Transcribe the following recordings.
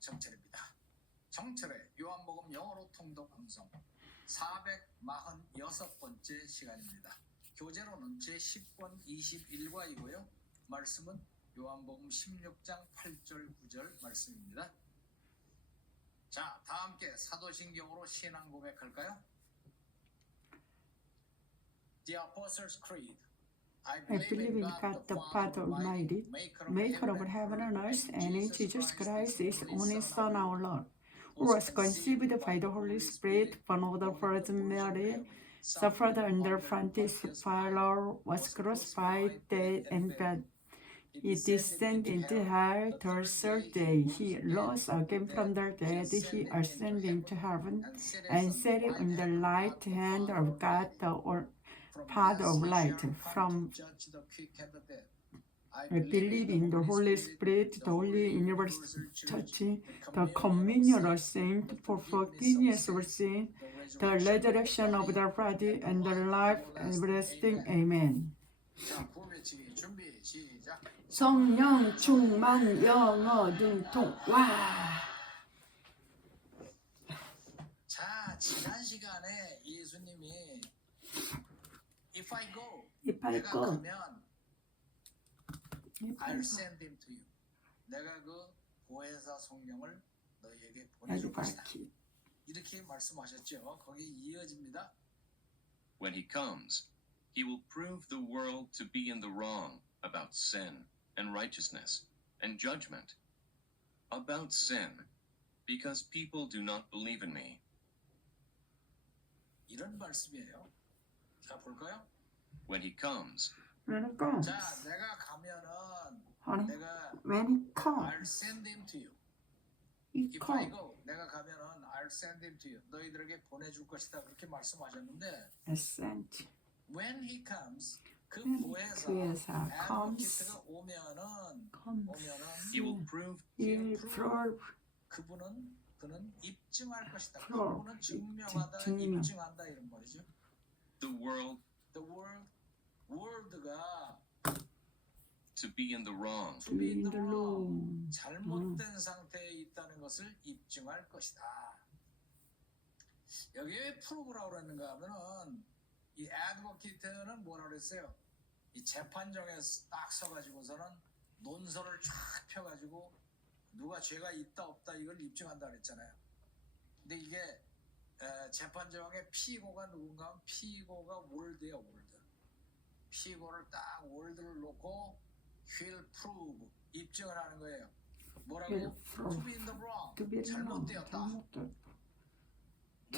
정철입니다. 정철의 요한복음 영어로 통독 방송 446번째 시간입니다. 교재로는 제10권 21과이고요. 말씀은 요한복음 16장 8절 9절 말씀입니다. 자, 다 함께 사도신경으로 신앙 고백할까요? The Apostles' Creed. I believe in God the Father Almighty, maker of heaven and earth, and in Jesus Christ, His only Son, our Lord, who was conceived by the Holy Spirit, born of the Virgin Mary, suffered under Pontius Pilate, was crucified, dead, and buried. He descended into hell the third day. He rose again from the dead. He ascended into heaven and sat on the right hand of God, the Father of light. From I believe in the Holy Spirit, the Holy Universal Church, the communion of saints for forgiveness of sin, the resurrection of the body, and the life everlasting. Amen. 성령 충만 영어 능통. 와. 자, 지난 시간에 예수님이 If I go, 내가 가면 I'll send him to you. 내가 그 보혜사 성령을 너희에게 보내줄 것이다. 이렇게 말씀하셨죠. 거기 이어집니다. When he comes, he will prove the world to be in the wrong about sin and righteousness and judgment. About sin, because people do not believe in me. 이런 말씀이에요. 자, 볼까요? When he comes, 자, 내가 가면은 내가 I'll send him to you. If I go, 내가 가면은 I'll send him to you. 너희들에게 보내줄 것이다. 그렇게 말씀하셨는데 When he comes, 그 보혜사 advocate가 오면은 he will prove 그는 입증할 것이다. 그분은 증명하다, 입증한다 이런 말이죠. the world가 to be in the wrong. to be in the wrong. 잘못된 상태에 있다는 것을 입증할 것이다. 여기에 왜 프로브라고 그랬는가 하면은 이 advocate는 뭐라 그랬어요? 이 재판정에 딱 서가지고서는 논서를 쫙 펴가지고 누가 죄가 있다 없다 이걸 입증한다 그랬잖아요. 근데 이게 재판정의 피고가 누군가 하면 피고가 월드예요, 월드. 피고를 딱 월드를 놓고 will prove 입증을 하는 거예요. 뭐라고? To be in the wrong. 잘못되었다.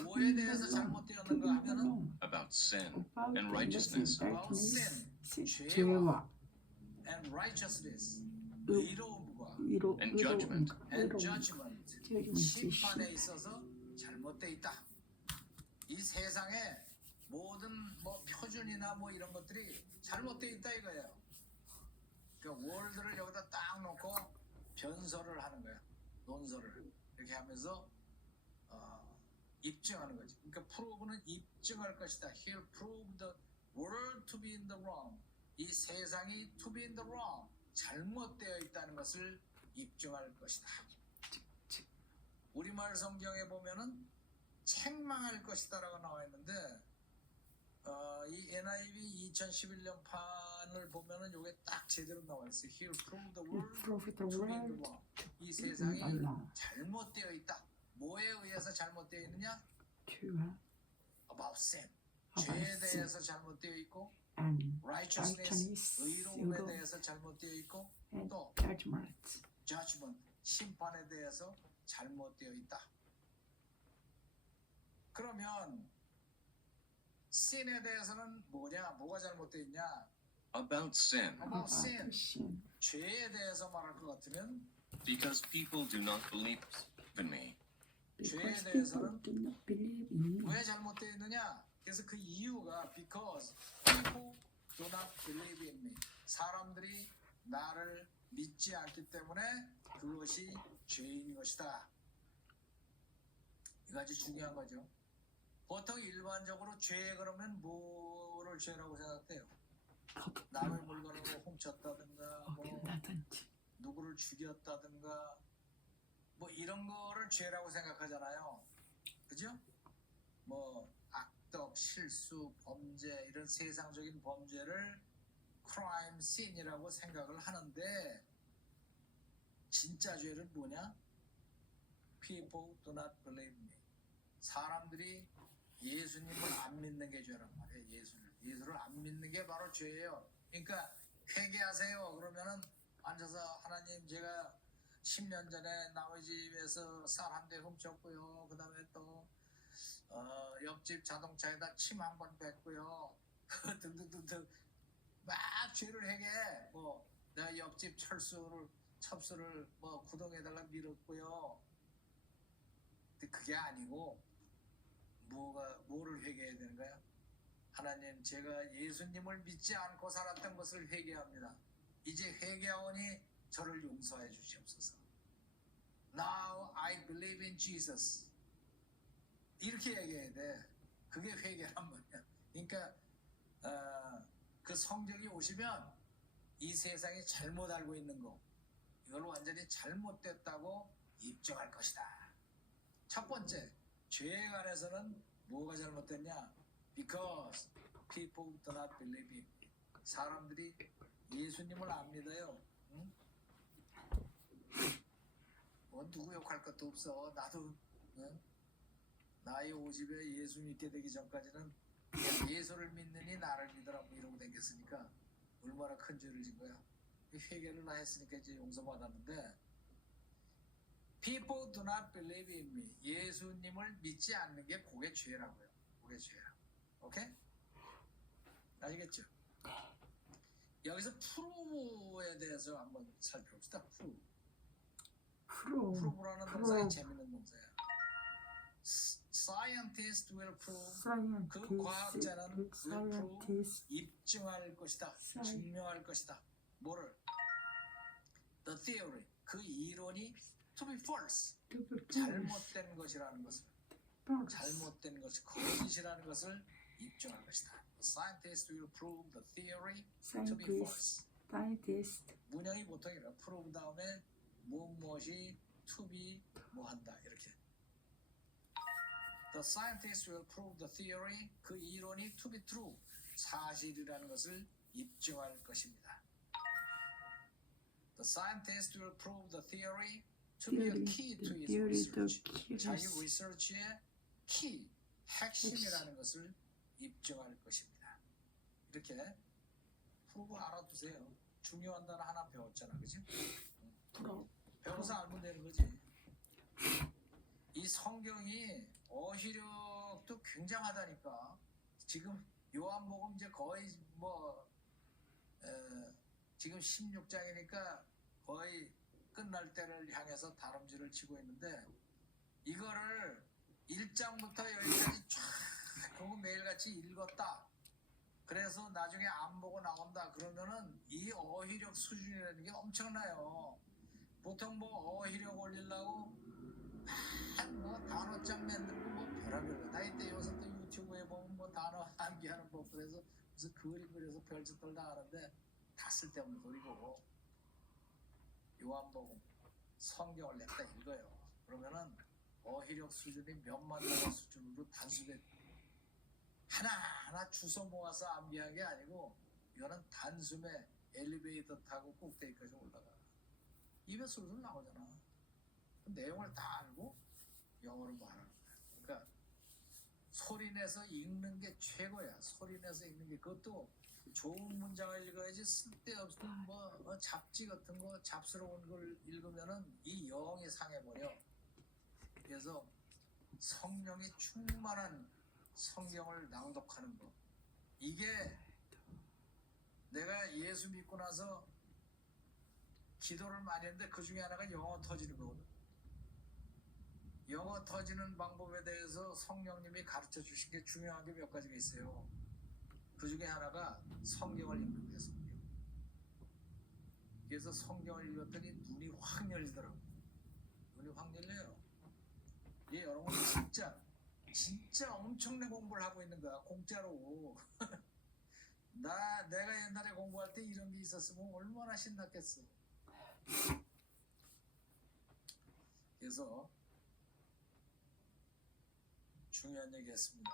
뭐에 대해서 잘못되었는가 하면은 About sin and righteousness. about sin, 죄와 and righteousness, 의로움과 and judgment. and judgment, 심판에 있어서 잘못되어 있다. 이 세상에 모든 뭐 표준이나 뭐 이런 것들이 잘못되어 있다 이거예요. 그러니까 월드를 여기다 딱 놓고 변설을 하는 거야. 논설을 이렇게 하면서 입증하는 거지. 그러니까 프로브는 입증할 것이다. He'll prove the world to be in the wrong. 이 세상이 to be in the wrong. 잘못되어 있다는 것을 입증할 것이다. 우리말 성경에 보면은 책망할 것이다라고 나와 있는데 이 NIV 2011년 판을 보면은 이게 딱 제대로 나와 있어요. He'll prove the world to be in the wrong. 이 세상이 잘못되어 있다. 뭐에 의해서 잘못되어 있느냐? About sin. 죄에 대해서 잘못되어 있고 righteousness, 의로움에 대해서 잘못되어 있고 또 judgment, 심판에 대해서 잘못되어 있다. 그러면 sin에 대해서는 뭐가 잘못되어 있냐? About sin. About sin. 죄에 대해서 말할 것 같으면 Because people do not believe in me. 죄에 대해서는 왜 잘못되어 있느냐? 그래서 그 이유가 because people do not believe in me. 사람들이 나를 믿지 않기 때문에 그것이 죄인 것이다. 이거 아주 중요한 거죠. 보통 일반적으로 죄 그러면 뭐를 죄라고 생각해요? 남의 물건을 훔쳤다든가 뭐 누구를 죽였다든가 뭐 이런 거를 죄라고 생각하잖아요. 그죠? 뭐 악덕, 실수, 범죄 이런 세상적인 범죄를 crime scene이라고 생각을 하는데 진짜 죄는 뭐냐? People do not believe me. 사람들이 예수님을 안 믿는 게 죄란 말이에요. 예수를 안 믿는 게 바로 죄예요. 그러니까 회개하세요. 그러면은 앉아서 하나님 제가 10년 전에 남의 집에서 쌀 한 대 훔쳤고요. 그 다음에 또 옆집 자동차에다 침 한 번 뱉고요. 등등등등 막 죄를 회개해. 뭐 내가 옆집 첩수를 뭐 구덩이에다가 밀었고요. 근데 그게 아니고 뭐를 회개해야 되는 거야? 하나님 제가 예수님을 믿지 않고 살았던 것을 회개합니다. 이제 회개하오니 저를 용서해 주시옵소서. Now I believe in Jesus. 이렇게 얘기해야 돼. 그게 회개란 말이야. 그러니까 그 성경이 오시면 이 세상이 잘못 알고 있는 거 이걸 완전히 잘못됐다고 입증할 것이다. 첫 번째, 죄에 관해서는 뭐가 잘못됐냐? Because people do not believe in me. 사람들이 예수님을 안 믿어요. 응? 뭐 누구 욕할 것도 없어. 나도 응? 나이 50에 예수 믿게 되기 전까지는 예수를 믿느니 나를 믿으라 뭐 이러고 다녔으니까 얼마나 큰 죄를 진 거야. 회개를 나 했으니까 이제 용서받았는데 People do not believe in me. 예수님을 믿지 않는 게 그게 죄라고요. 그게 죄라고. 오케이? 아시겠죠? 여기서 프로브에 대해서 한번 살펴봅시다. 프로브라는 동사가 재밌는 동사야. Scientist will prove. 그 과학자는 will prove. 입증할 것이다. 증명할 것이다. 뭐를? The theory. 그 이론이 to be false. 잘못된 것이라는 것을. 잘못된 것이 거짓이라는 것을 입증할 것이다. Scientists will prove the theory to be false. 문형이 보통 이래. prove 다음에 무엇이 to be 뭐한다 이렇게. The scientists will prove the theory. 그 이론이 to be true. 사실이라는 것을 입증할 것입니다. The scientists will prove the theory to be a key to his research. 자기 리서치의 key, 핵심이라는 것을 입증할 것입니다. 이렇게 프로브 알아두세요. 중요한 단어 하나 배웠잖아, 그치? 배워서 알면 되는 거지. 이 성경이 어휘력도 굉장하다니까. 지금 요한복음 이제 거의 지금 16장이니까 거의 끝날 때를 향해서 다름질을 치고 있는데 이거를 1장부터 여기까지 쫙 그거 매일같이 읽었다. 그래서 나중에 안 보고 나온다. 그러면은 이 어휘력 수준이라는 게 엄청나요. 보통 뭐 어휘력 올리려고 뭐 단어장 만들고 뭐 별의별 거 다 있대. 요새 또 유튜브에 보면 뭐 단어 암기하는 법 그래서 무슨 그림 그려서 별짓들 다 하는데 다 쓸데없는 소리고. 요한복음 성경을 냈다 읽어요. 그러면은 어휘력 수준이 몇만 단어 수준으로 단순히 하나하나 주워 모아서 암기한 게 아니고 이거는 단숨에 엘리베이터 타고 꼭대기까지 올라가. 입에 술술 나오잖아. 그 내용을 다 알고 영어로 말하는 거야. 그러니까 소리내서 읽는 게 최고야. 소리내서 읽는 게. 그것도 좋은 문장을 읽어야지 쓸데없는 뭐 잡지 같은 거 잡스러운 걸 읽으면은 이 영이 상해버려. 그래서 성령이 충만한 성경을 낭독하는 거. 이게 내가 예수 믿고 나서 기도를 많이 했는데 그 중에 하나가 영어 터지는 거거든. 영어 터지는 방법에 대해서 성령님이 가르쳐 주신 게 중요한 게 몇 가지가 있어요. 그 중에 하나가 성경을 읽는 거예요. 성경. 그래서 성경을 읽었더니 눈이 확 열리더라고. 눈이 확 열려요. 예, 여러분 진짜 엄청난 공부를 하고 있는 거야. 공짜로. 내가 옛날에 공부할 때 이런 게 있었으면 얼마나 신났겠어. 그래서 중요한 얘기했습니다.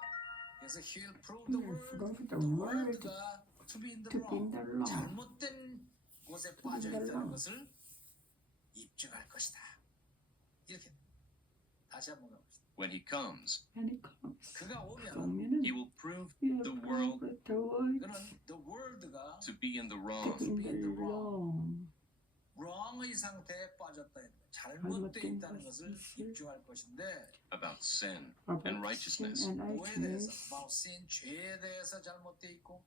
그래서 he'll prove the He'll world, prove the the world world가 to be in the to be in the wrong, wrong. 잘못된 곳에 be in 빠져 the 있다는 wrong. 것을 입증할 것이다. 이렇게 다시 한번 가봅시다. When he comes, And he comes. 그가 오면 그러면은 he will prove he'll the prove world the world 그는 the world가 to be in the to wrong be in the wrong. wrong의 상태에 빠졌다. 잘못되어 잘못된 있다는 것을 것을 입증할 것인데 about sin about and sin righteousness. and 뭐에 대해서 righteousness about sin 죄에 대해서 잘못되어 있고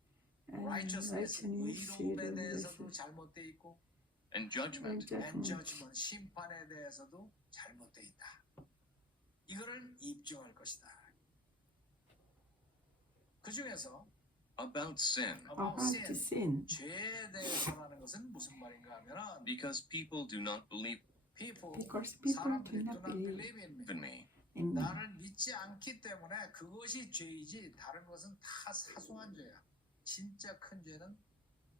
and righteousness righteousness, 의로움에 대해서도 잘못되어 있고 and judgment. and judgment 심판에 대해서도 잘못되어 있다. 이거를 입증할 것이다. 그 중에서 About sin, about about sin sin 죄에 대해서라는 것은 무슨 말인가 하면은 because people do not believe because people 사람들이 do not believe in me. in me. in me. 나를 믿지 않기 때문에 그것이 죄이지 다른 것은 다 사소한 죄야. 진짜 큰 죄는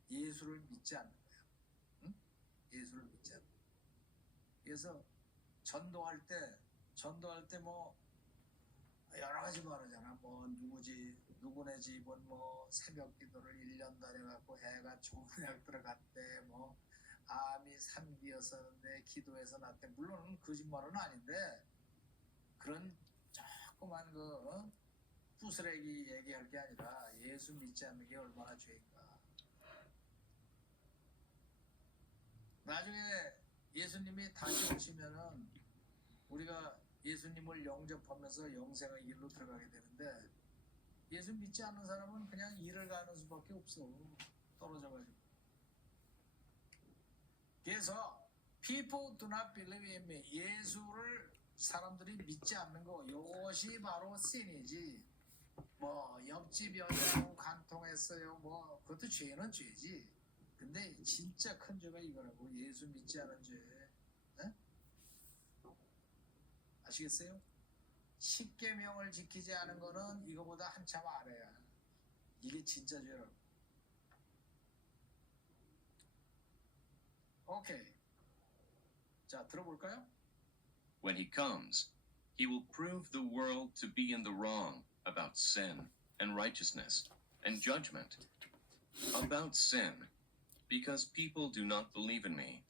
예수를 믿지 않는 거야. 응? 예수를 믿지 않는 거야. 그래서 전도할 때 뭐 여러 가지 말하잖아. 뭐 누구네 집은 뭐 새벽 기도를 1년 다녀갖고 애가 초등학 들어갔대. 뭐 암이 3기였었는데 기도해서 났대. 물론 거짓말은 아닌데 그런 조그만 부스레기 얘기할 게 아니라 예수 믿지 않는 게 얼마나 죄인가. 나중에 예수님이 다시 오시면은 우리가 예수님을 영접하면서 영생의 길로 들어가게 되는데 예수 믿지 않는 사람은 그냥 일을 가는 수밖에 없어. 떨어져가지고. 그래서 people do not believe in me. 예수를 사람들이 믿지 않는 거 이것이 바로 sin이지. 뭐 옆집 여자하고 간통했어요. 뭐 그것도 죄는 죄지. 근데 진짜 큰 죄가 이거라고. 예수 믿지 않은 죄. 네? 아시겠어요? 십계명을 지키지 않은 거는 이거보다 한참 아래야. 이게 진짜 죄라고. 오케이. 자, 들어볼까요? When he comes, he will prove the world to be in the wrong about sin and righteousness and judgment. About sin, because people do not believe in me.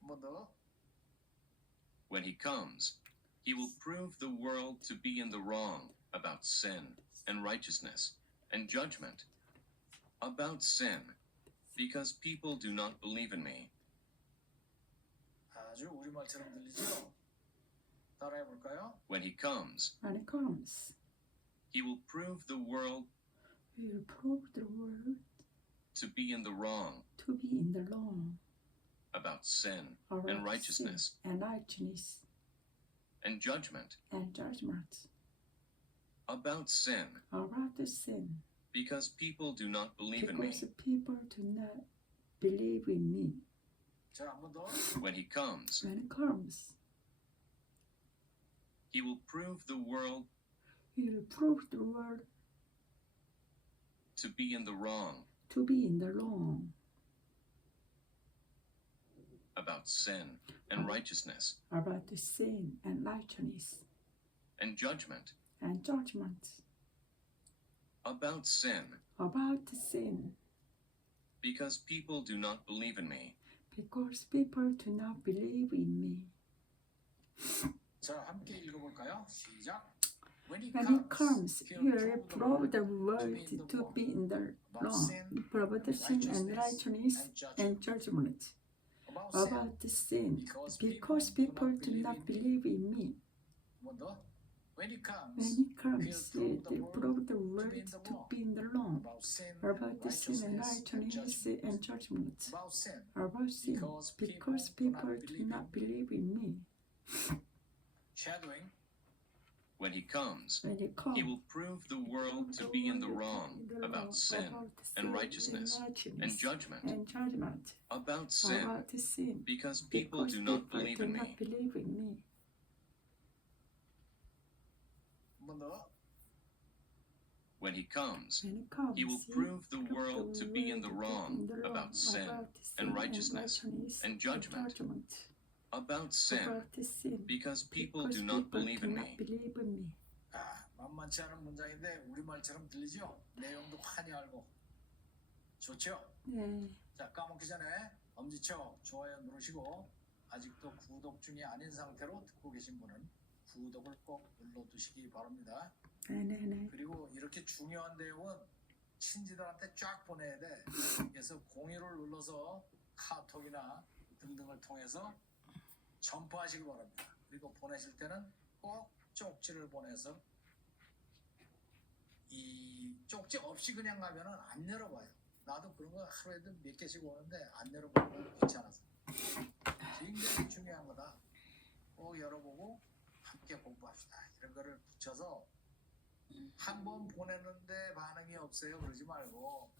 뭐 더? When he comes, he will prove the world to be in the wrong about sin and righteousness and judgment. About sin, because people do not believe in me. 아주 우리말처럼 들리죠? 따라해 볼까요? When he comes, When he comes, he will prove the world he will prove the world to be in the wrong to be in the wrong about sin about and righteousness sin and righteousness and judgment. and judgment. About sin, About the sin, because people do not believe in me. because people do not believe in me. 자, 한 번 더. When he comes, When he comes, he will prove the world he will prove the world to be in the wrong to be in the wrong about sin and righteousness about the sin and righteousness and judgment. and judgment. About sin, About the sin, because people do not believe in me. because people do not believe in me. 자, 함께 읽어볼까요? 시작. When he comes, he will prove the world to be in the wrong, prove the sin and righteousness and judgment. About the sin, because people do not believe in me. 한 번 더. When he When comes, he comes, he will prove the world to be in the wrong, about sin, about the sin and righteousness and judgment. About sin, because people do not believe in me. shadowing. When he comes, When he comes, he will prove the world to be in the wrong about sin and righteousness and judgment. and judgment. About sin, About the sin, because people because do not people believe do in not me. believe in me. 한 번 더. When he comes, When he comes, he will prove the world to be in the wrong about sin and righteousness and judgment. About sin, about the sin, because people because do not people believe do in not me. believe in me. 만만치 않은 문장인데 우리말처럼 들리죠? 내용도 환히 알고 좋죠? 네, 자, 까먹기 전에 엄지척 좋아요 누르시고 아직도 구독 중이 아닌 상태로 듣고 계신 분은 구독을 꼭 눌러두시기 바랍니다. 네. 그리고 이렇게 중요한 내용은 친지들한테 쫙 보내야 돼. 그래서 공유를 눌러서 카톡이나 등등을 통해서 전파하시기 바랍니다. 그리고 보내실 때는 꼭 쪽지를 보내서 이 쪽지 없이 그냥 가면은 안 열어봐요. 나도 그런 거 하루에도 몇 개씩 오는데 안 열어보고 귀찮아서. 굉장히 중요한 거다. 꼭 열어보고 함께 공부합시다. 이런 거를 붙여서 한 번 보내는데 반응이 없어요. 그러지 말고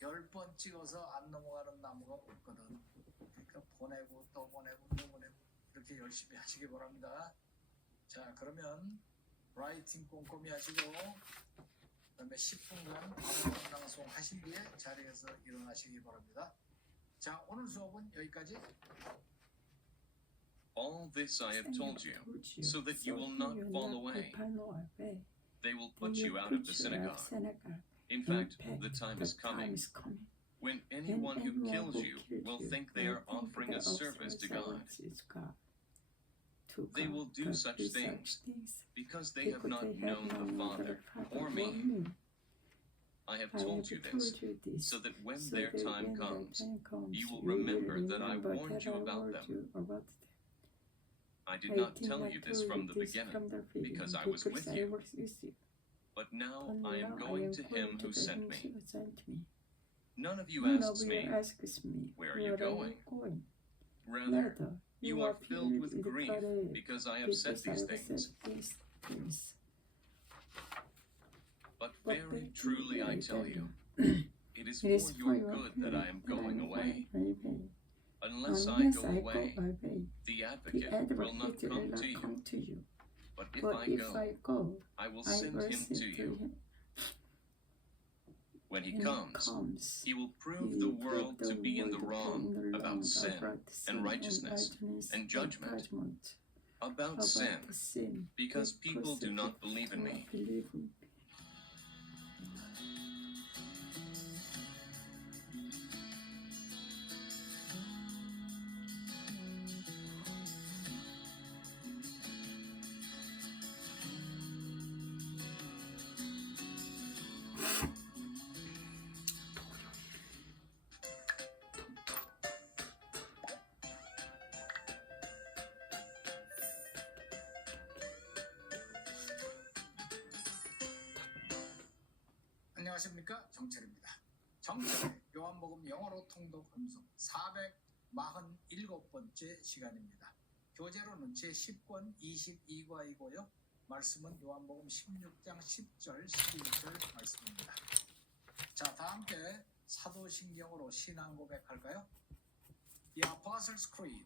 10번 찍어서 안 넘어가는 나무가 없거든. 그러니까 보내고 또 보내고 또 보내고 이렇게 열심히 하시기 바랍니다. 자, 그러면 라이팅 꼼꼼히 하시고 그다음에 10분간 아무 방송 하신 뒤에 자리에서 일어나시기 바랍니다. 자, 오늘 수업은 여기까지. All this I have told you, so that you will not fall away. They will put you out of the synagogue. In fact, the time is coming when anyone who kills you will think they are offering a service to God. They will do such things because they have not known the Father or me. I have told you this, so that when their time comes, you will remember that I warned you about them. I did not tell you this from the beginning, because I was with you. But now I am going to him who sent me. None of you asks me, where are you going? Rather, you are filled with grief because I have said these things. But very truly I tell you, it is for your good that I am going away. Unless I go away, the advocate will not come to you. But if I go, I will send him to you. When he comes, he will prove the world to be in the wrong about sin and righteousness and judgment. About sin, because people do not believe in me. 안녕하십니까, 정철입니다. 정철의 요한복음 영어로 통독 음성 447번째 시간입니다. 교재로는 제10권 22과이고요. 말씀은 요한복음 16장 10절 11절 말씀입니다. 자, 다 함께 사도신경으로 신앙 고백할까요? The Apostles' Creed.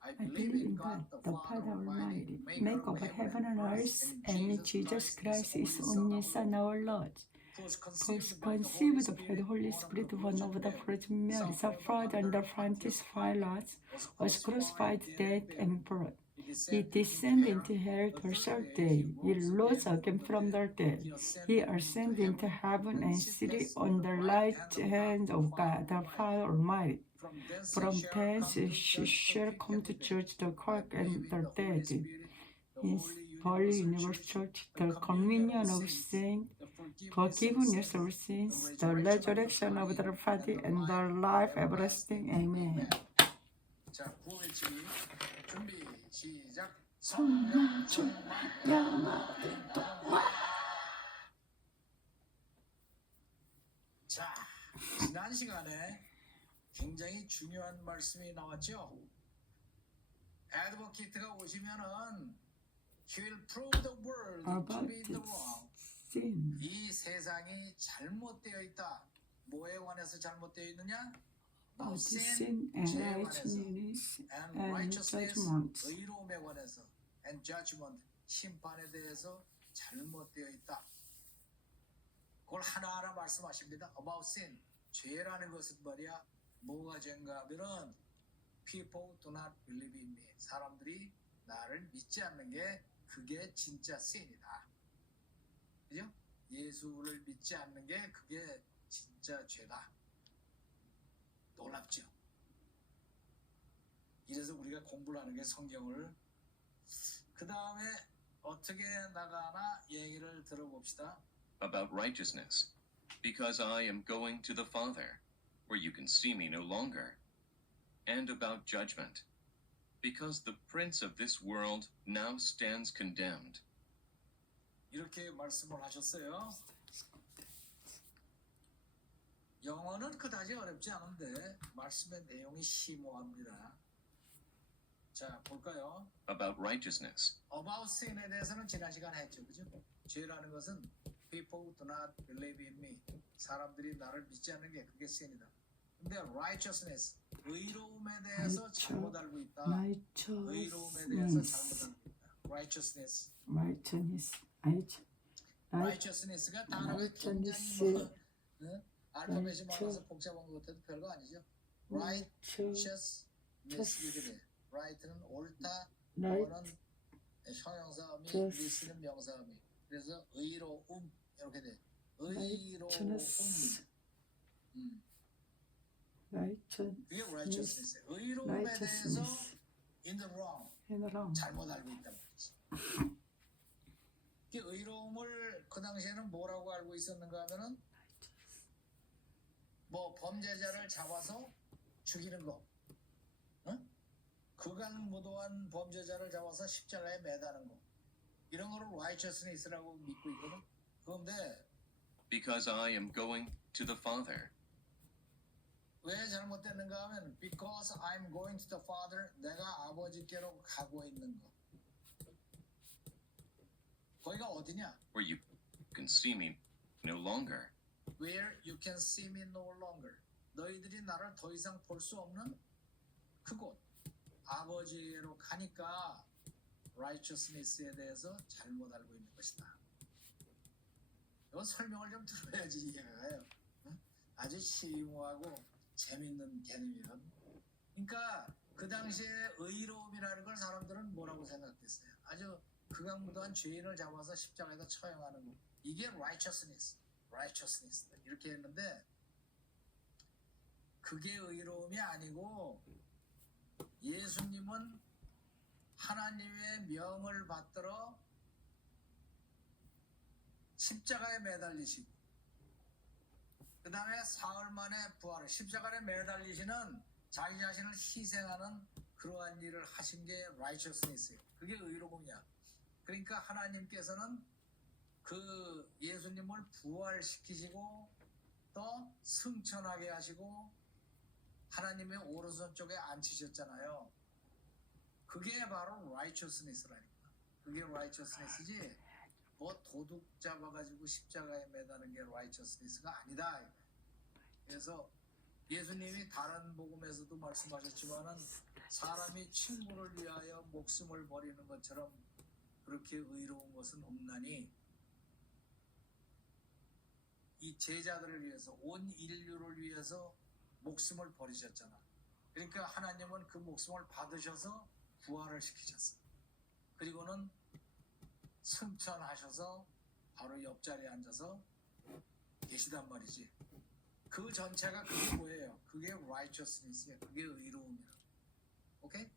I believe in God the Father Almighty, maker of heaven and earth, and Jesus Christ, His only Son, our Lord, who was conceived by the Holy Spirit, born of the Virgin Mary, suffered under Pontius Pilate, was crucified, dead, and buried. He descended into hell the third day. He rose again from the dead. He ascended into heaven and seated on the right hand of God the Father Almighty. From thence she shall come to judge the quick and the dead. His holy universal church, the communion of saints, forgiveness of sins, the resurrection of the body, and the life everlasting. Amen. 자, 구호 외치기 준비 시작. 성령 충만하라. 자, 지난 시간에 굉장히 중요한 말씀이 나왔죠. 애드보키트가 오시면은 He will prove the world to be the wrong. 이 세상이 잘못되어 있다. 뭐에 관해서 잘못되어 있느냐? sin, 죄에 관해서, and righteousness, 의로움에 관해서, and judgment, 심판에 대해서 잘못되어 있다. 그걸 하나하나 말씀하십니다. About sin, 죄라는 것은 말이야 뭐가 죄인가 하면은 people do not believe in me. 사람들이 나를 믿지 않는 게 그게 진짜 sin이다. 그죠? 예수를 믿지 않는 게 그게 진짜 죄다. 놀랍죠? 이래서 우리가 공부를 하는 게 성경을 그 다음에 어떻게 나가나 얘기를 들어봅시다. About righteousness. Because I am going to the Father, where you can see me no longer. And about judgment. Because the prince of this world now stands condemned. 이렇게 말씀을 하셨어요. 영어는 그다지 어렵지 않은데 말씀의 내용이 심오합니다. 자, 볼까요? About righteousness. About sin에 대해서는 지난 시간에 했죠. 그죠? 죄라는 것은 people do not believe in me. 사람들이 나를 믿지 않는 게 그게 sin이다. 근데 righteousness, 의로움에 대해서 잘못 알고 있다. 의로움에 대해서 잘못 알고 있다. righteousness. righteousness가 단어가 굉장히 뭐 알파벳이 많아서 복잡한 것 같아도 별거 아니죠. righteousness 이렇게 돼. right는 옳다, 뭐는 형용사음이, ness는 명사음이. 그래서 의로움 이렇게 돼. 의로움. 그게 righteousness. 의로움에 대해서 in the wrong. 잘못 알고 있단 말이지. 그 의로움을 그 당시에는 뭐라고 알고 있었는가 하면은 뭐 범죄자를 잡아서 죽이는 거, 극악무도한 범죄자를 잡아서 십자가에 매다는 거, 이런 거를 righteousness라고 믿고 있거든. 그런데 Because I am going to the Father. 왜 잘못됐는가 하면 because I'm going to the Father, 내가 아버지께로 가고 있는 거. 거기가 어디냐? Where you can see me no longer. Where you can see me no longer. 너희들이 나를 더 이상 볼 수 없는 그곳. 아버지로 가니까 righteousness에 대해서 잘못 알고 있는 것이다. 이건 설명을 좀 들어야지 이해가 가요. 아주 심오하고 재밌는 개념이거든. 그러니까 그 당시에 의로움이라는 걸 사람들은 뭐라고 생각했어요? 아주 극악무도한 죄인을 잡아서 십자가에다 처형하는 거. 이게 righteousness 이렇게 했는데 그게 의로움이 아니고 예수님은 하나님의 명을 받들어 십자가에 매달리시고 그 다음에 사흘 만에 부활을 십자가에 매달리시는 자기 자신을 희생하는 그러한 일을 하신 게 righteousness예요. 그게 의로움이야. 그러니까 하나님께서는 그 예수님을 부활시키시고 또 승천하게 하시고 하나님의 오른손 쪽에 앉히셨잖아요. 그게 바로 righteousness라니까. 그게 righteousness지 뭐 도둑 잡아가지고 십자가에 매다는 게 righteousness가 아니다. 그래서 예수님이 다른 복음에서도 말씀하셨지만은 사람이 친구를 위하여 목숨을 버리는 것처럼 그렇게 의로운 것은 없나니 이 제자들을 위해서 온 인류를 위해서 목숨을 버리셨잖아. 그러니까 하나님은 그 목숨을 받으셔서 부활을 시키셨어. 그리고는 승천하셔서 바로 옆자리에 앉아서 계시단 말이지. 그 전체가 그게 뭐예요? 그게 righteousness예요. 그게 의로움이야. 오케이?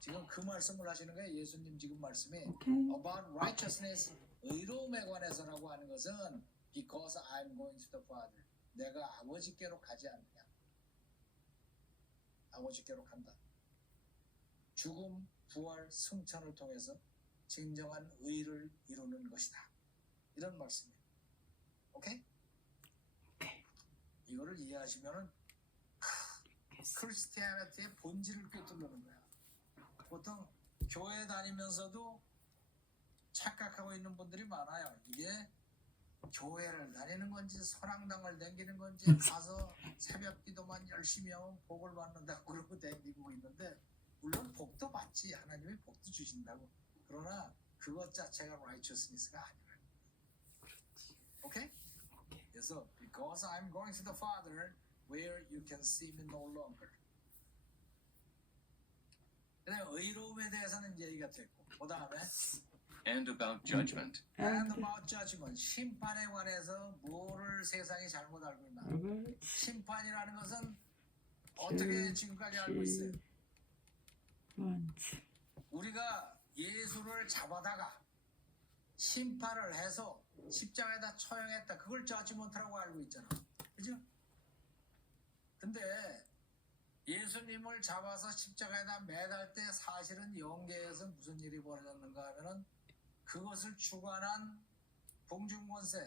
지금 그 말씀을 하시는 거예요. 예수님 지금 말씀이 about righteousness, 의로움에 관해서라고 하는 것은 because I'm going to the Father. 내가 아버지께로 가지 않느냐. 아버지께로 간다. 죽음, 부활, 승천을 통해서 진정한 의를 이루는 것이다. 이런 말씀이에요. 오케이? 이거를 이해하시면은 크리스티아니티의 본질을 꿰뚫는 거야. 보통 교회 다니면서도 착각하고 있는 분들이 많아요. 이게 교회를 다니는 건지 선앙당을 다니는 건지 가서 새벽 기도만 열심히 하면 복을 받는다고 그러고 다니고 있는데 물론 복도 받지. 하나님이 복도 주신다고. 그러나 그것 자체가 righteousness가 아니라. 오케이? 그래서 because I'm going to the Father where you can see me no longer. 그다음에 의로움에 대해서는 이제 얘기가 됐고, 그 다음에 and about judgment. and And about judgment, 심판에 관해서 뭐를 세상이 잘못 알고 있나? 심판이라는 것은 어떻게 지금까지 알고 있어요? judgment. 우리가 예수를 잡아다가 심판을 해서 십자가에다 처형했다. 그걸 저지먼트라고 알고 있잖아. 그죠? 근데 예수님을 잡아서 십자가에다 매달 때 사실은 영계에서 무슨 일이 벌어졌는가 하면은 그것을 주관한 봉중권세,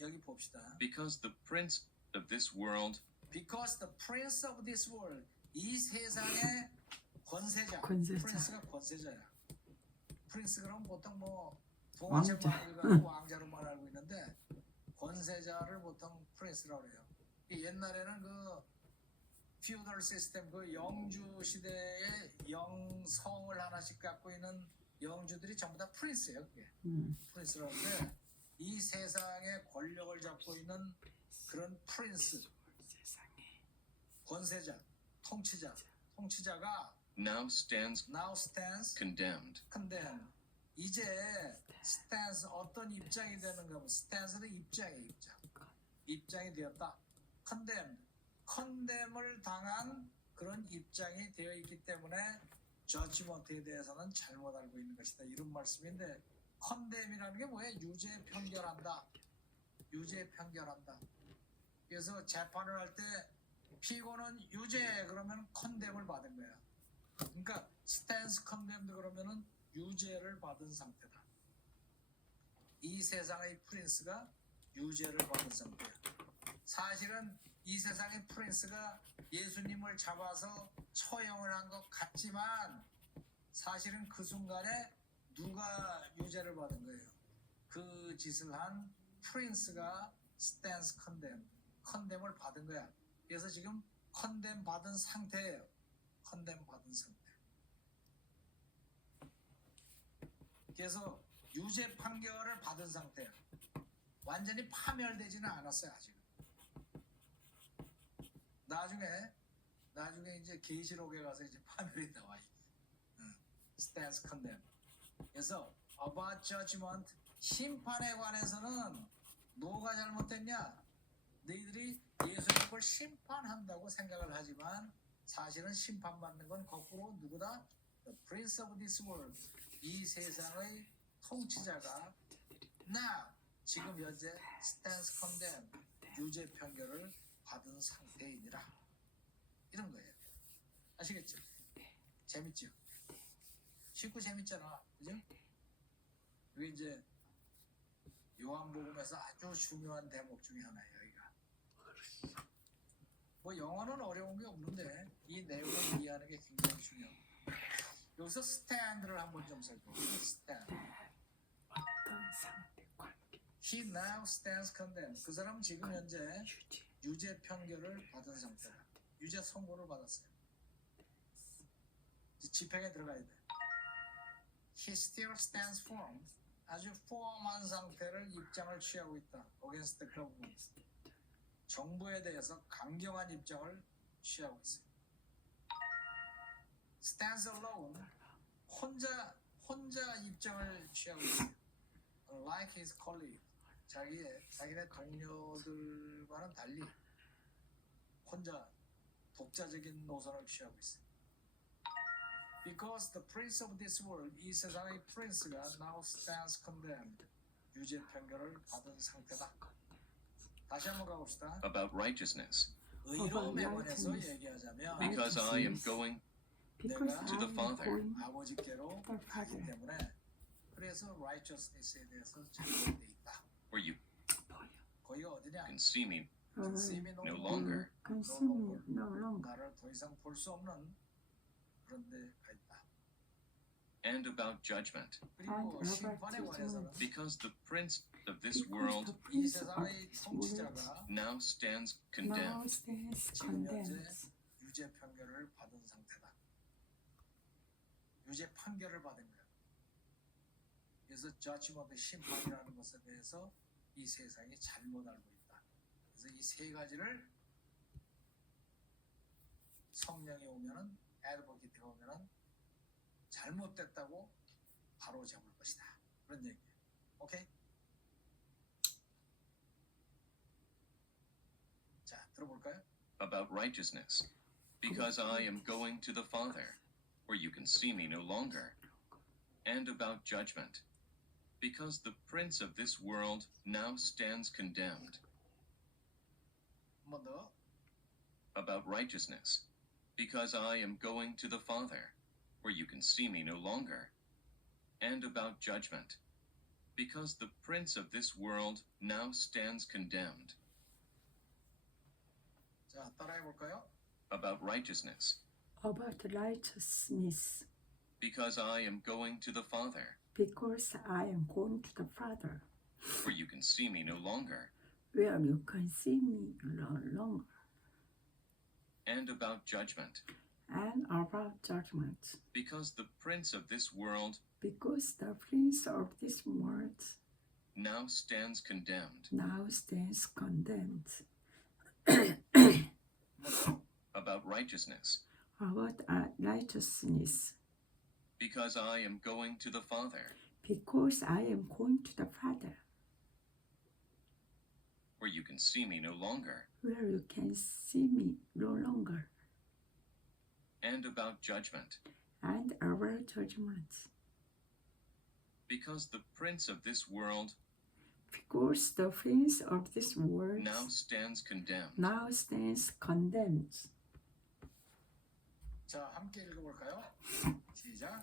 여기 봅시다. Because the prince of this world, Because the prince of this world, 이 세상의 권세자, 권세자. 프린스가 권세자야. 프린스 그럼 보통 뭐 동화책 왕자. 많이 읽어서 왕자로만 알고 있는데 권세자를 보통 프린스라고 해요. 옛날에는 그 피우덜 시스템, 그 영주 시대의 영성을 하나씩 갖고 있는 영주들이 전부 다 프린스예요. 그게 프린스라고 하는데 이 세상의 권력을 잡고 있는 그런 프린스, 권세자, 통치자가 now stands now stands condemned. condemned. 이제 stands 어떤 입장이 되는가 하면 stands는 입장이에요. 입장이 되었다. condemn을 당한 그런 입장이 되어 있기 때문에 judgment에 대해서는 잘못 알고 있는 것이다. 이런 말씀인데 condemn이라는 게 뭐예요? 유죄 편결한다. 유죄 편결한다. 그래서 재판을 할 때 피고는 유죄 그러면 condemn을 받은 거야. 그러니까 stands condemned 그러면은 유죄를 받은 상태다. 이 세상의 프린스가 유죄를 받은 상태야. 사실은 이 세상의 프린스가 예수님을 잡아서 처형을 한 것 같지만 사실은 그 순간에 누가 유죄를 받은 거예요? 그 짓을 한 프린스가 stands condemn을 받은 거야. 그래서 지금 condemn 받은 상태예요. condemn 받은 상태. 그래서 유죄 판결을 받은 상태야. 완전히 파멸되지는 않았어요 아직. 나중에 이제 계시록에 가서 이제 파멸이 나와. stands condemned. 그래서 about judgment, 심판에 관해서는 뭐가 잘못됐냐? 너희들이 예수님을 심판한다고 생각을 하지만 사실은 심판받는 건 거꾸로 누구다? The Prince of this world, 이 세상의 통치자가 now, 지금 현재 stands condemned, 유죄 판결을 받은 상태이니라. 이런 거예요. 아시겠죠? 재밌죠? 쉽고 재밌잖아. 그죠? 이게 이제 요한복음에서 아주 중요한 대목 중에 하나예요. 여기가. 뭐 영어는 어려운 게 없는데 이 내용을 이해하는 게 굉장히 중요해요. 여기서 stand를 한번 좀 살펴보세요. stand. 어떤 상태 관계 He now stands condemned. 그 사람은 지금 현재 유죄 판결을 받은 상태다. 유죄 선고를 받았어요. 이제 집행에 들어가야 돼. He still stands firm. 아주 firm한 상태를 입장을 취하고 있다. Against the government. 정부에 대해서 강경한 입장을 취하고 있어요. Stands alone. 혼자 입장을 취하고 있어요. Like his colleague. 자기네 동료들과는 달리 혼자 독자적인 노선을 취하고 있어요. Because the prince of this world, 이 세상의 프린스가 now stands condemned, 유죄 판결을 받은 상태다. 다시 한번 가봅시다. About righteousness. 의로움에 About 관해서 righteousness. 얘기하자면 Because I am going because To the I am Father. going 아버지께로 to the 가기 Father. 때문에 그래서 righteousness에 대해서 잘못돼 있다. where you 보여. 거기가 어디냐? can see me See me no longer. consume no longer. 나를 더 이상 볼 수 없는 그런 데가 있다. and about judgment. 그리고 about 심판에 judgment. 관해서는 Because the prince of this Because world the 이 prince of 세상의 this world 통치자가 now stands now condemned. stands 지금 현재 condemned. 유죄 판결을 받은 상태다. 유죄 판결을 받은 거야. 그래서 judgment, 심판이라는 것에 대해서 이 세상이 잘못 알고 있다. 그래서 이 세 가지를 성령이 오면은 advocate가 오면은 잘못됐다고 바로 잡을 것이다. 그런 얘기예요. 오케이? 자, 들어볼까요? About righteousness. Because I am going to the Father, where you can see me no longer. And about judgment. Because the prince of this world now stands condemned. 한 번 더. About righteousness. Because I am going to the Father, where you can see me no longer. And about judgment. Because the prince of this world now stands condemned. 자, 따라해 볼까요? About righteousness. About righteousness. Because I am going to the Father, Because I am going to the Father, where you can see me no longer. where you can see me no longer. And about judgment. And about judgment. Because the prince of this world Because the prince of this world now stands condemned. now stands condemned. About righteousness. About righteousness. Because I am going to the Father, Because I am going to the Father, where you can see me no longer. where you can see me no longer. And about judgment. And about judgment. Because the prince of this world Because the prince of this world now stands condemned. now stands condemned. 자, 함께 읽어볼까요? 시작.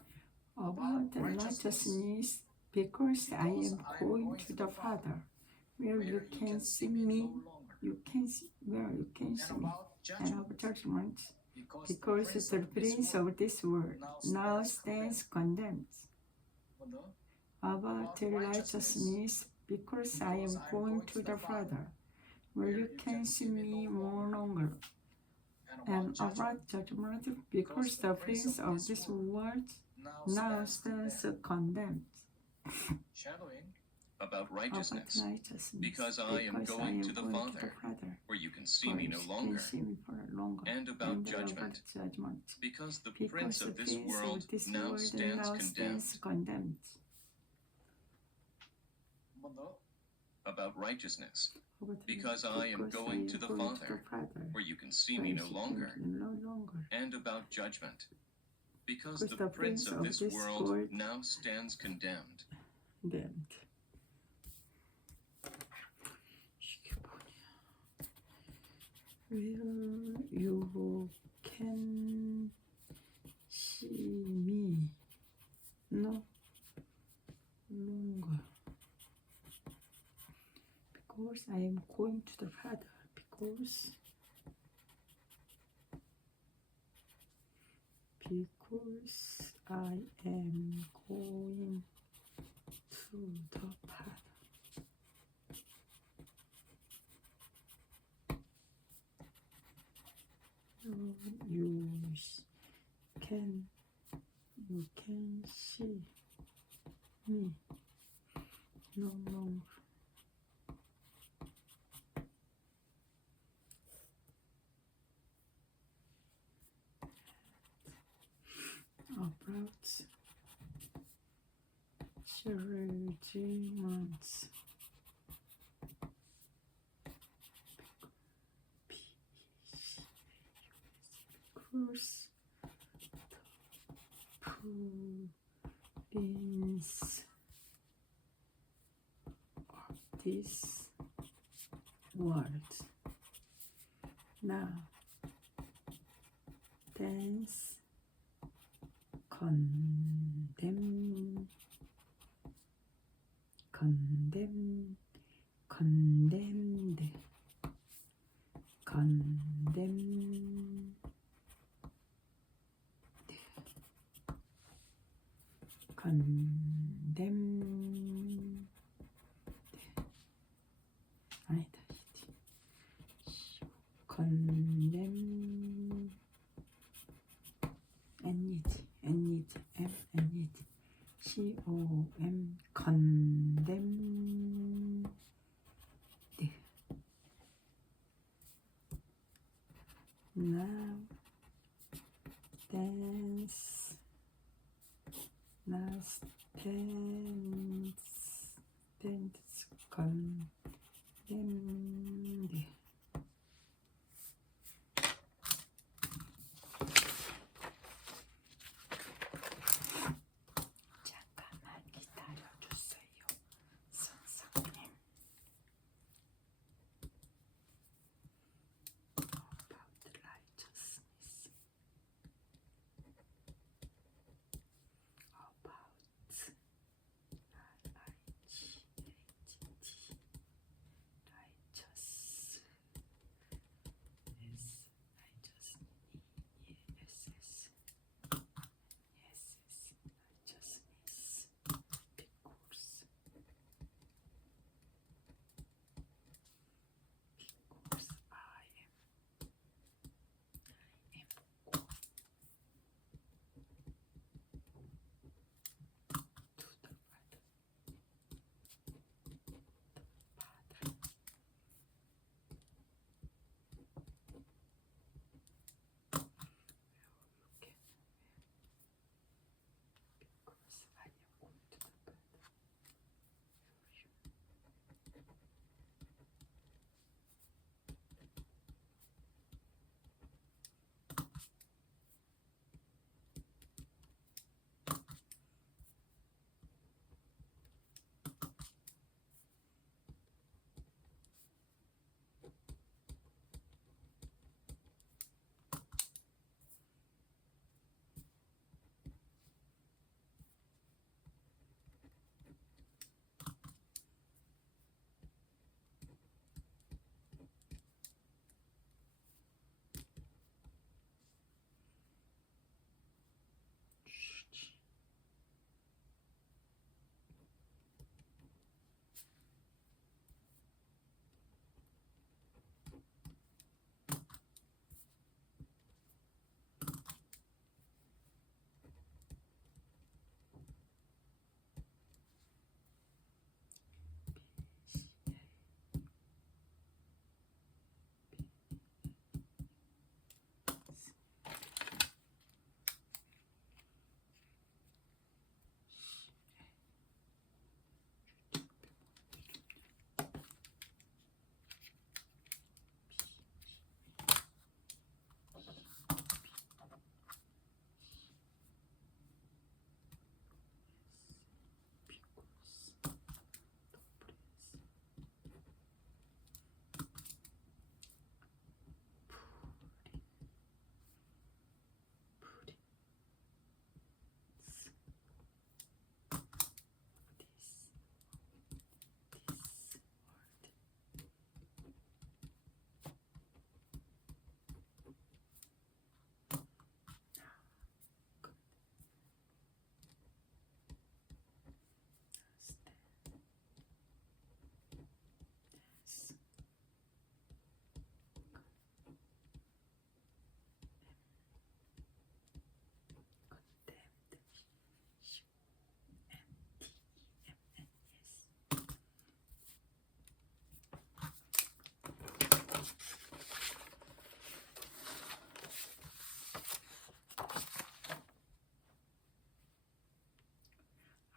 About righteousness, because I am going to the Father, where you can see me, no longer. where you can And see me. about And judgment. of judgment, Because because the prince of this world now stands condemned. 한 번 더. About righteousness, because I am going to the Father, where you can see me no longer. And about judgment, because the prince of this world now stands condemned. Shadowing. About About righteousness. righteousness, Because I am going to the Father, Father, where you can see where me you no can longer. see me for longer. And about judgment. Judgment. Because the Because prince the of this prince world of this now world stands now condemned. stands condemned. 한 번 더. About righteousness. About Because I am because going I to am the going Father, Father, where you can see where me you no can longer. see me no longer. And about judgment. Because Because the prince of this world world now stands condemned. condemned. Where you can see me no longer. Because I am going to the Father. Because I am going to the Father. You can see me no longer. About judgments. Because the prince of this world now stands condemned. 아니다. condemn condemned. Now dance, last dance condemned. 잠깐만 기다려주세요, 선생님. About righteousness. About righteous.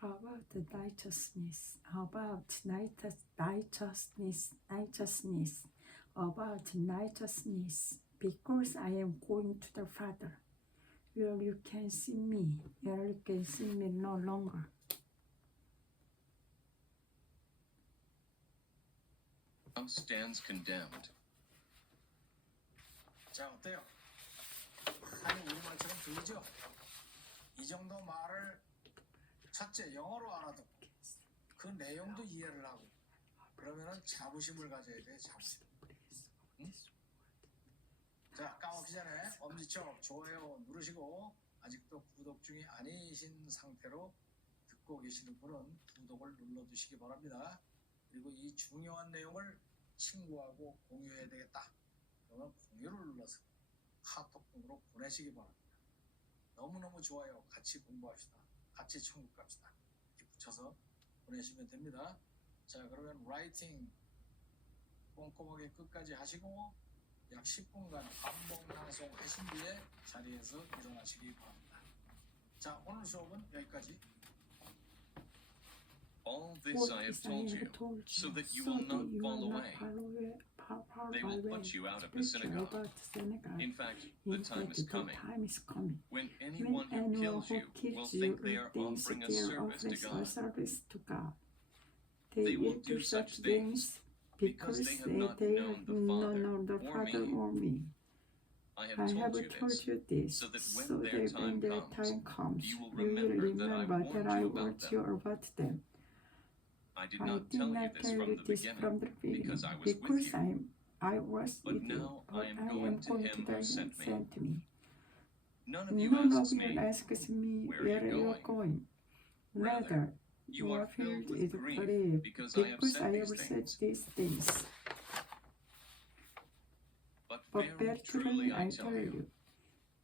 About righteousness, about righteousness, about righteousness, because I am going to the Father, where you can see me, no longer. Now stands condemned. 자, 어때요? 한이 우리말처럼 들리죠? 이 정도 말을 첫째 영어로 알아듣고 그 내용도 이해를 하고 그러면은 자부심을 가져야 돼. 자부심. 응? 자, 까먹기 전에 엄지척 좋아요 누르시고 아직도 구독 중이 아니신 상태로 듣고 계시는 분은 구독을 눌러두시기 바랍니다. 그리고 이 중요한 내용을 친구하고 공유해야 되겠다. 그러면 공유를 눌러서 카톡 등으로 보내시기 바랍니다. 너무너무 좋아요. 같이 공부합시다. 같이 천국 갑시다. 이렇게 붙여서 보내시면 됩니다. 자, 그러면 라이팅 꼼꼼하게 끝까지 하시고 약 10분간 반복 낭송하신 뒤에 자리에서 일어나시기 바랍니다. 자, 오늘 수업은 여기까지. All What this I have is I told have you, told you, so that you so will that not you fall will not away. fall They will away. put you out of the Put you synagogue. out of the synagogue. In fact, the In time fact, is the coming time is coming. when When anyone who anyone kills who you will kills you think they are thinks offering a they are service to offering a God. service to God. They They will will do do such such things things because they have they not have known the not known the Father or Father me. or me. I I have have told told you you this, so that when so their that when time their comes, time comes, you will you will remember that I remember warned that you I about warned them. you about them. I did I not did tell you not this tell from you the this beginning, from the beginning because I was with because you. I was But with you. now But I am I going am to going him to who the sent me. sent me. None of you None of asks you me, asks me "Where are where you you going?" are going. Rather, Rather, you are filled with grief grief because I have said these said things. these things. But But very truly I tell you, you,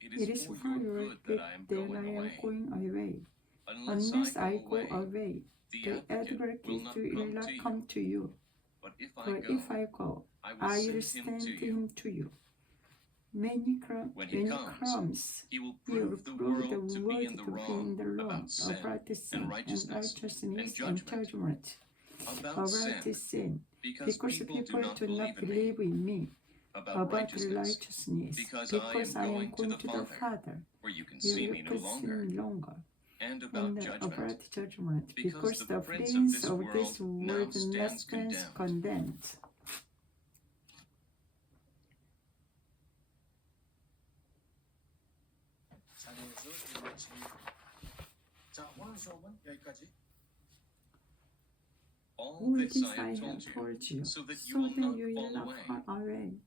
it it is is for your good that I am going away. away. Unless I go away, away, the the advocate will advocate not will come not to you. come to you. But if But I if go, I go, I I will will send send him him to you. When he When he comes, he will he will prove the prove world to be in the wrong wrong about sin about sin and righteousness and and judgment. judgment. About sin, Sin, because people do not believe in me. believe in me. About About righteousness, because I am going to the Father, where you can see me no longer. And about And judgment, about judgment, because because the the prince prince of of this this world now world stands stands condemned. condemned. 자리에서 일어나시기 바랍니다. 자, 오늘 수업은 여기까지. All All this this I I have have told you, told you, so that you so will that not you will fall not away. fall away.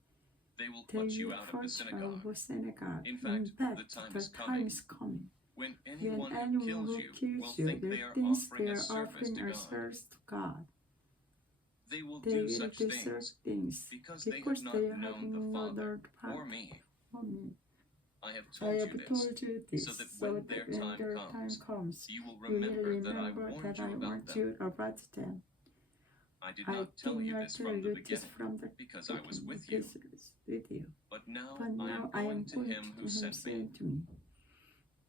They will They put you will out of the put synagogue. you synagogue. In fact, the time is coming when When anyone who anyone kills who you will kills you, think they they are think offering they a are service to offering a God. service to God. They will They do will such do things such things because they have because not they have known the Father Father or me. or me. I have I told have you this, told you this, so that so when that their when time their time comes, you will you will remember that I remember warned that I you about warned them. you about them. I did I not did tell you not this tell from the you this beginning, from the because I was beginning, with you. because with you. But now But I now am I am going to going him to who sent me. sent me.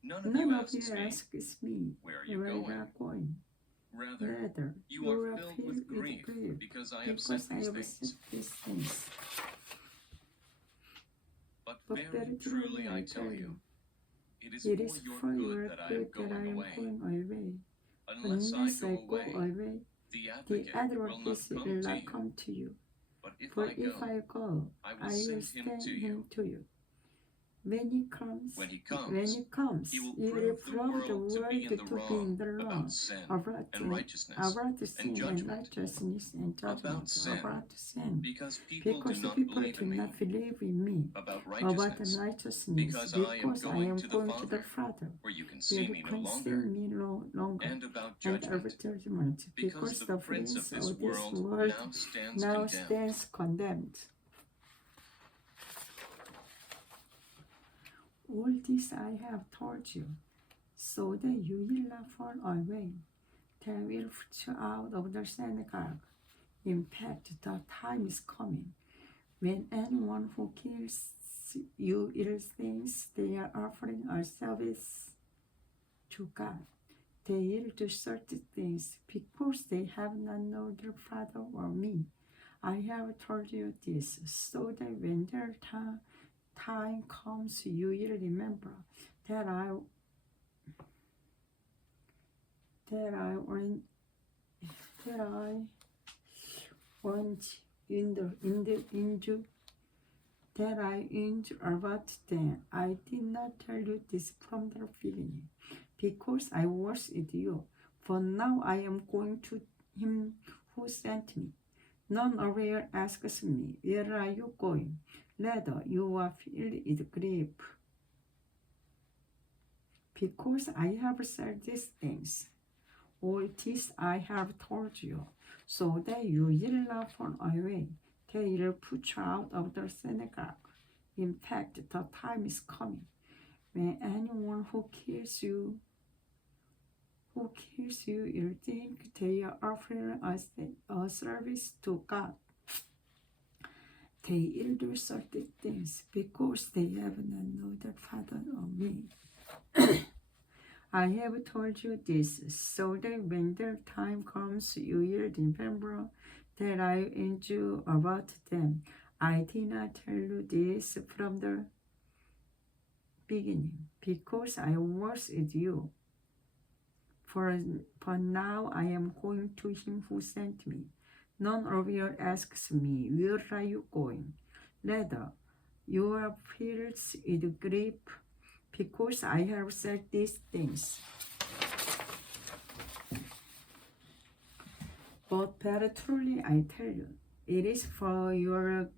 None of None you of you asks me, asks me "Where are you where you going?" are going. Rather, Rather, you are filled with grief because I have said these things. these things. But But very truly I tell you, it is it is for your good that I am going away. away. Unless I go away, away, the the advocate will not advocate will come to not you. come to you. But if For I if go, I go, I I will will send him send to him you. to you. When he comes, When he comes, he will will prove the prove the world to be in the wrong wrong about sin about and righteousness and judgment. About sin, about sin. because people do Because not people believe do in me. not believe in me. About About righteousness, righteousness, because I am because I going am to the going to the Father, Father. where you can Where see you me no can see longer. me no longer. And about And judgment, over judgment, because the prince of this world now stands now condemned. stands condemned. All this I have told you, so that you will not fall away. They will put you out of the synagogue. In fact, the time is coming when anyone who kills you thinks they are offering a service to God. They will do certain things because they have not known their Father or me. I have told you this, so that when their time comes, you will remember that I warned about them. I did not tell you this from the beginning, because I was with you. For now I am going to him who sent me. None of you asks me, where are you going? Rather, you are filled with grief, because I have said these things. All this I have told you, so that you will not fall away. They will put you out of the synagogue. In fact, the time is coming when anyone who kills you will think they are offering a service to God. They will do certain things because they have not known the Father or me. I have told you this, so that when the time comes, you will remember that I warned you about them. I did not tell you this from the beginning, because I was with you. But now I am going to him who sent me. None of you asks me, where are you going? Rather, you are filled with grief, because I have said these things. But very truly I tell you, it is for your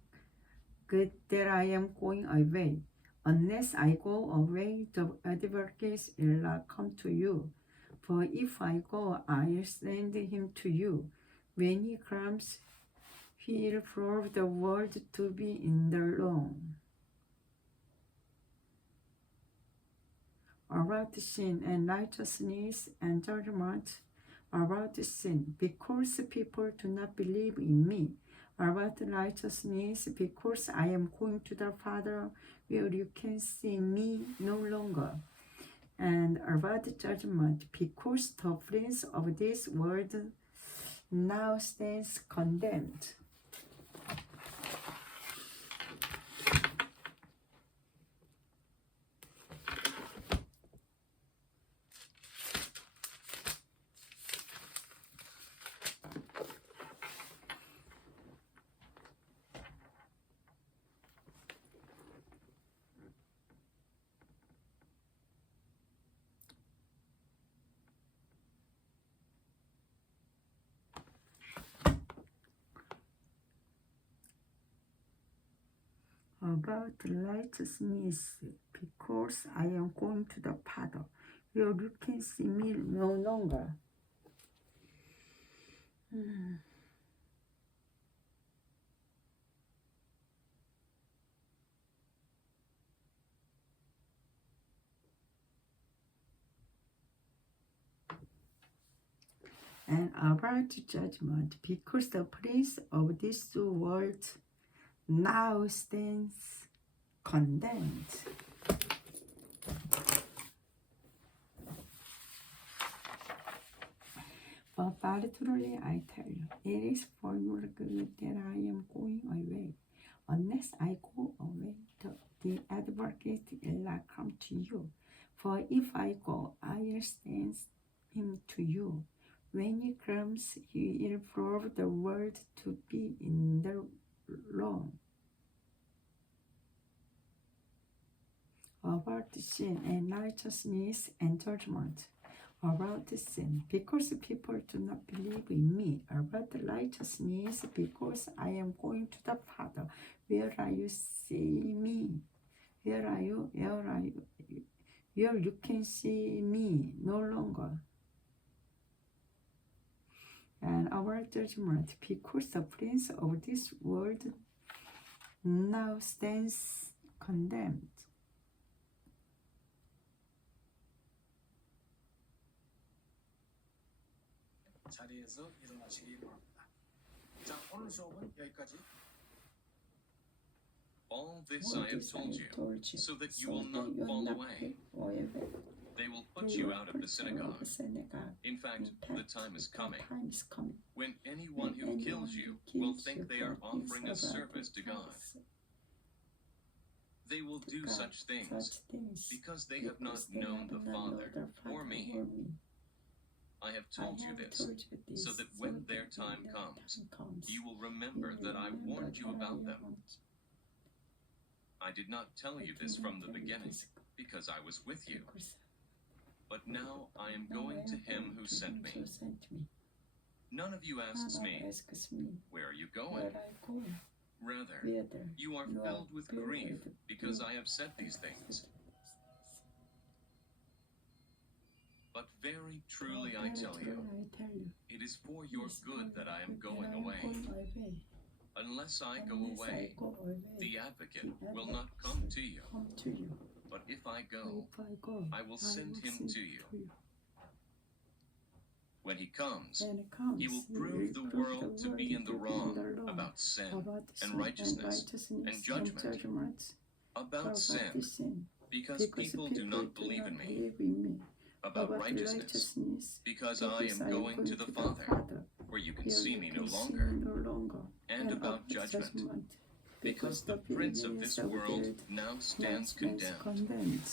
good that I am going away. Unless I go away, the advocate will not come to you. For if I go, I will send him to you. When he comes, he will prove the world to be in the wrong. About sin and righteousness and judgment, about sin, because people do not believe in me. About righteousness, because I am going to the Father, where you can see me no longer. And about judgment, because the prince of this world now stands condemned. About righteousness, because I am going to the Father, where you can see me no longer. And about judgment, because the prince of this world now stands condemned. But very truly I tell you, it is for your good that I am going away. Unless I go away, the advocate will not come to you. For if I go, I will send him to you. When he comes, he will prove the world to be in the wrong. About sin and righteousness and judgment. About sin, because people do not believe in me. About righteousness, because I am going to the Father. Where are you see me? Where are you? Where are you? Where you can see me no longer. And our judgment, because the prince of this world now stands condemned. 자리에서 일어나시기 바랍니다. 자, 오늘 수업은 여기까지. All this I have told you, so that you will not fall away. They will put you out of the synagogue. In fact, the time is coming when anyone who kills you will think they are offering a service to God. They will do such things because they have not known the Father or me. I have told you this, so that when their time comes, you will remember that I warned you about them. I did not tell you this from the beginning, because I was with you. But now I am going to him who sent me. None of you asks me, where are you going? Rather, you are filled with grief because I have said these things. But very truly I tell you, it is for your good that I am going away. Unless I go away, the advocate will not come to you. But if I go, I will send him to you. When he comes, and comes, he will he prove the world to be in the wrong about sin about and sin righteousness and judgment. About sin, because people do not believe in me. About righteousness, because I am going to the Father, where you can see me no longer. And about judgment, because the prince of this world now stands condemned.